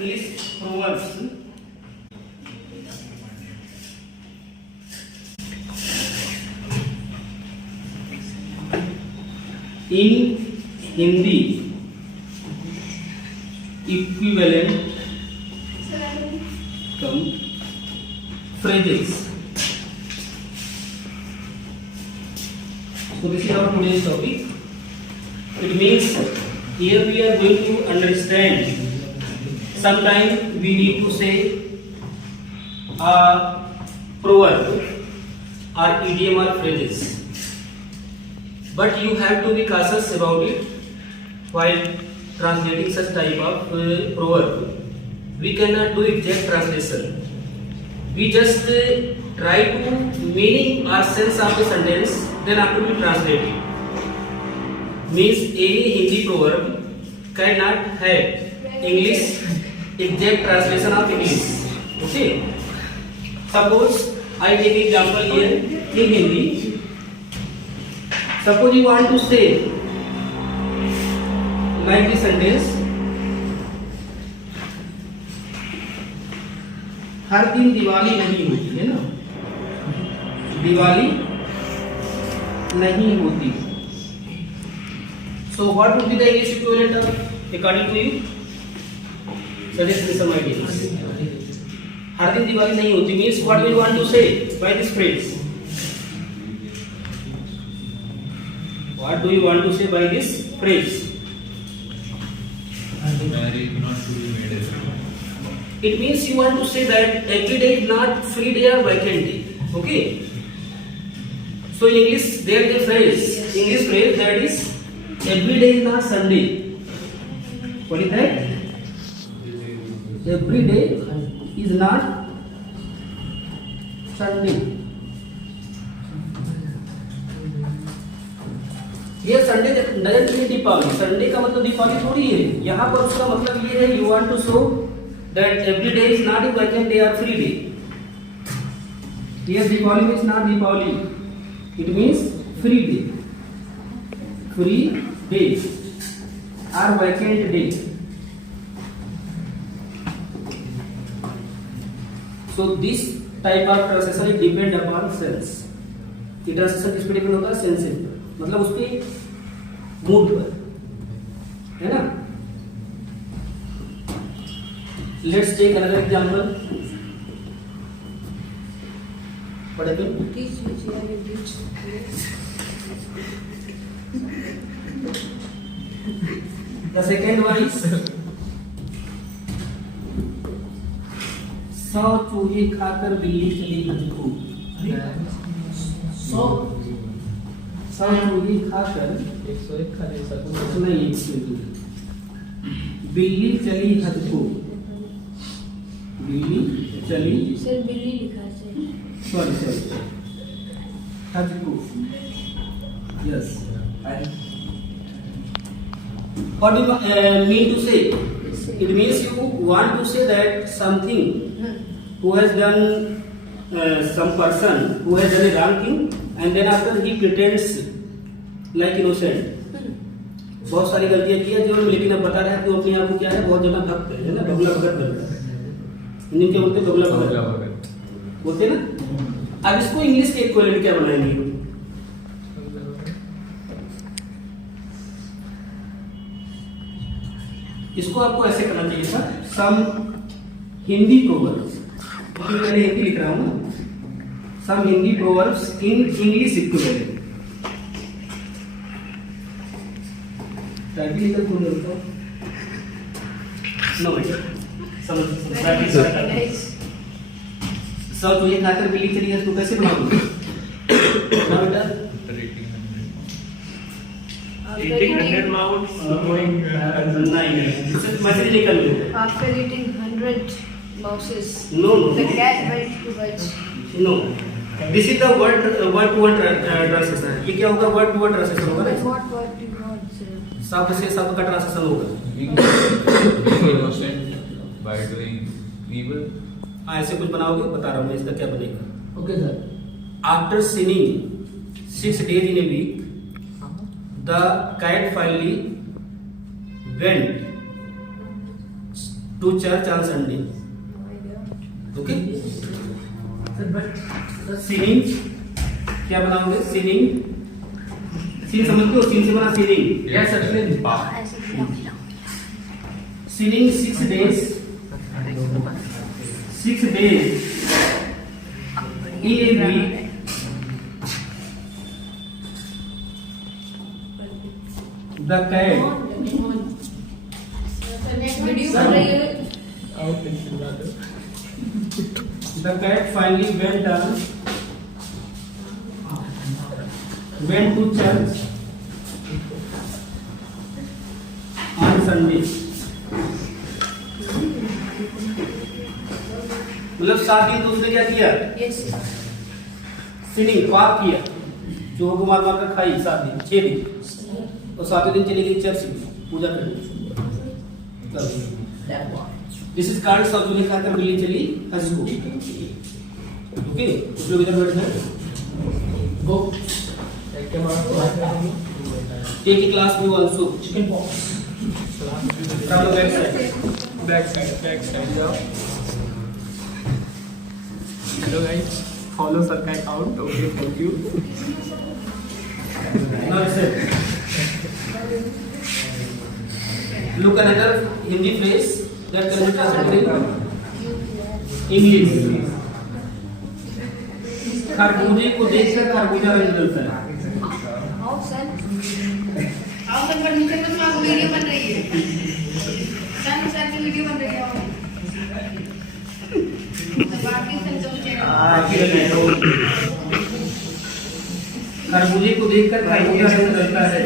English proverbs. In Hindi, equivalent phrases. So this is our today's topic. It means here we are going to understand. Sometimes we need to say a proverb or idiom or phrases. But you have to be cautious about it while translating such type of proverb. We cannot do exact translation. We just try to meaning or sense of the sentence, then after we translate it. Means any Hindi proverb cannot have English exact translation of English. Okay. Suppose I take example here in Hindi. Suppose you want to say like this sentence, हर दिन दिवाली नहीं होती है ना, दिवाली नहीं होती. So what would be the English equivalent of, according to you? Suggest me some ideas. हर दिन दिवाली नहीं होती means what we want to say by this phrase? What do you want to say by this phrase? Marriage not to be made every day. It means you want to say that every day is not free day or vacant day. Okay. So in English there is a phrase, English phrase that is every day is not Sunday. What is that? Every day is not Sunday. ये Sunday doesn't mean Deepavali. Sunday का मतलब दीपावली थोड़ी है. यहाँ पर उसका मतलब ये है, you want to show that every day is not a vacant day or free day. Here Diwali means not Diwali. It means free day. Free day or vacant day. So this type of translation is depend upon sense. ये translation किस पे depend होता है? Sense पे. मतलब उसके mood पर, है ना? Let's take another example. What happened? Teach which you have reached. The second one is 100 चूहे खाकर बिल्ली चली हजको. 100 चूहे खाकर 101 खा नहीं सकूं. नहीं, बिल्ली चली हजको. बिल्ली चली, सर बिल्ली लिखा है. sorry हजको. Yes. What do you mean to say? It means you want to say that something who has done some person who has done a wrong thing and then after he pretends like innocent. बहुत सारी गलतियां की है जो, लेकिन अब बता रहा है कि वो अपने आप को क्या है, बहुत ज्यादा भक्त है ना, बगला भगत बन रहा है. हिंदी क्या बोलते हैं? बगला भगत बोलते हैं ना. अब इसको इंग्लिश के इक्विवेलेंट क्या बनाएंगे? इसको आपको ऐसे करना चाहिए था. सम हिंदी प्रोवर्ब्स, मैंने हिंदी लिख रहा हूं ना, some Hindi proverbs in English equivalent. Typical कौन बोलता है? नो बेटा, समझ सब तुझे खाकर बिल्ली चली है, तो कैसे बनाओगे? ना बेटा, Eating 100 mouse going नहीं, सिर्फ मैसेज निकल लो. After eating 100 mouses, No. the cat went to watch. No. This is the word to word translation. ये क्या होगा? word to word translation होगा ना. What you want, sir? शब्द से शब्द का ट्रांसलेशन होगा. Being innocent by doing evil. हाँ, ऐसे कुछ बनाओगे, बता रहा हूँ मैं इसका क्या बनेगा. Okay, sir. After sinning 6 days in a week, the cat finally went to church on Sunday. Okay? Sinning क्या बनाओगे? Sinning सीन समझते हो? सीन से बना sinning. Yes, Ashwin. Sinning 6 days. 6 days in a week. The cat video बन रही है. The cat finally went to church on Sunday. मतलब 7 दिन दूसरे क्या किया? Yes. सिनिंग पाप किया, चूहों को मार मार कर खाई 7 दिन 6 दिन, और 7वें दिन चली गई चर्च में पूजा करने. दिस इज कॉल्ड सब जो खाकर बिल्ली चली हंस को. ओके, कुछ लोग इधर बैठ गए. Go take a class view also. Chickenpox from the back side. जाओ. Hello guys, follow Sarka account. Okay, thank you. Now listen. Look another Hindi phrase that can be translated in English. खरबूजे को देखकर खरबूजा रंग बदलता है. How son? आओ sir permission में तुम्हारी वीडियो बन रही है. सर की वीडियो बन रही है. बाकी संतोष खरबूजे को देखकर खरबूजा रंग बदलता है.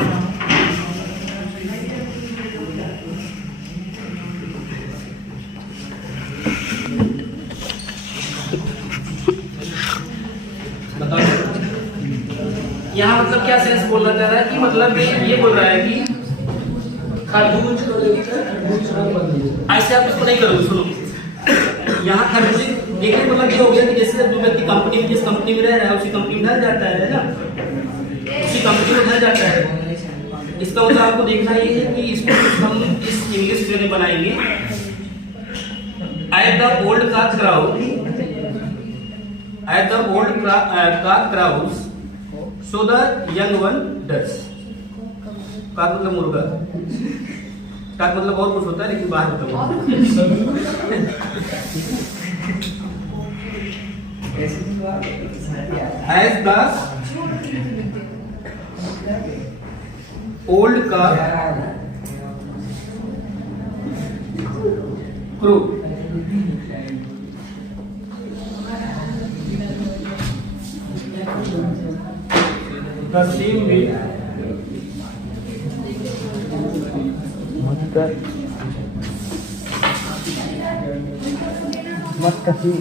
बताओ यहाँ मतलब क्या सेंस बोलना चाह रहा है कि मतलब ये बोल रहा है कि खरबूज को देखकर खरबूज रंग बदलता है. ऐसे आप इसको नहीं करोगे. सुनो, यहाँ खरबूजे देखने मतलब ये हो गया कि जैसे जो व्यक्ति कंपनी में जिस कंपनी में रह रहा है उसी कंपनी में ढल जाता है ना, उसी कंपनी में ढल जाता है. इसका मतलब आपको देखना ये है कि इसको हम इस इंग्लिश वे में बनाएंगे. At the old cock crowed, at the old cock crows so the young one does. Cock मतलब मुर्गा, काक मतलब और कुछ होता है लेकिन बाहर होता है. As the old cock crew, the same way मत कहीं